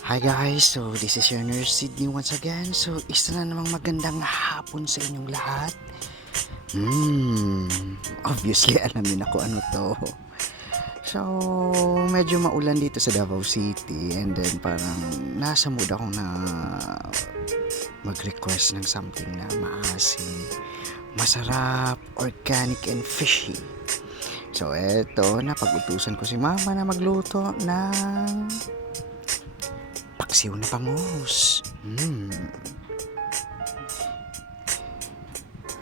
Hi guys, so this is your nurse Sydney once again. So isa na namang magandang hapon sa inyong lahat. Obviously alam niyo na kung ano to. So medyo maulan dito sa Davao City, and then parang nasa mood ako na mag-request ng something na maasim, masarap, organic and fishy. So eto, napag-utusan ko si mama na magluto ng Paksiw Na Bangus.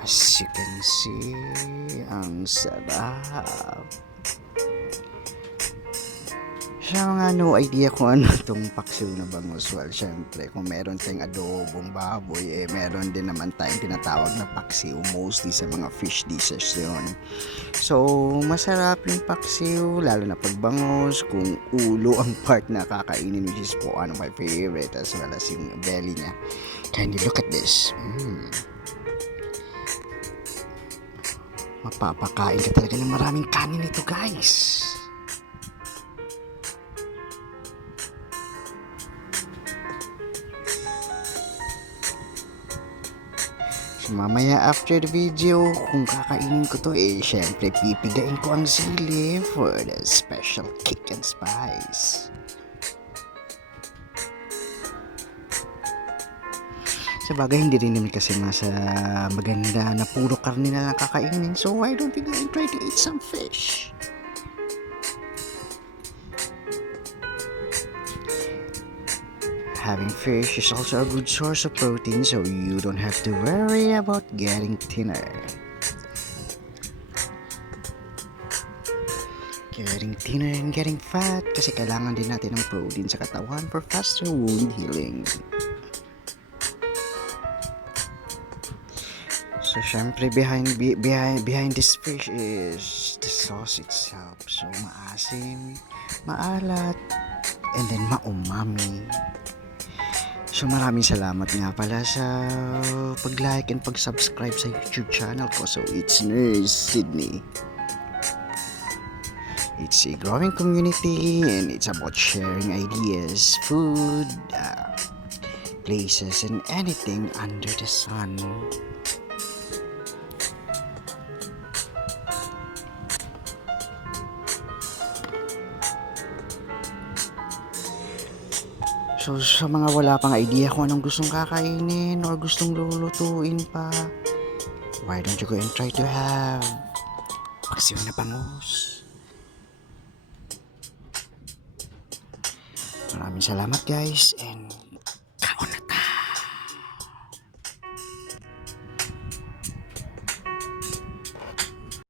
As you can see, ang sarap. Siya nga no idea kung ano itong Paksiw Na Bangus. Well, syempre, kung meron tayong adobong baboy, meron din naman tayong tinatawag na paksiw, mostly sa mga fish dishes yun. So, masarap yung paksiw, lalo na pag bangus, kung ulo ang part na kakainin, which is po one of my favorite, as well as yung belly niya. Kindly look at this. Mapapakain ka talaga ng maraming kanin ito, guys. So, mamaya after the video, kung kakainin ko to, syempre pipigain ko ang sili for the special kick and spice. Sa bagay, hindi rin naman kasi maganda na puro karne na lang kakainin. So why don't we go and try to eat some fish? Having fish is also a good source of protein, so you don't have to worry about getting thinner. Getting thinner and getting fat kasi kailangan din natin ng protein sa katawan for faster wound healing. So syempre behind this fish is the sauce itself. So maasim, maalat, and then maumami. So maraming salamat nga pala sa pag-like and pag-subscribe sa YouTube channel ko. So it's Nurse Sydney. It's a growing community and it's about sharing ideas, food, places, and anything under the sun. So sa mga wala pang idea kung anong gustong kakainin or gustong lulutuin pa, why don't you go and try to have Paksiw Na Bangus. Maraming salamat guys, and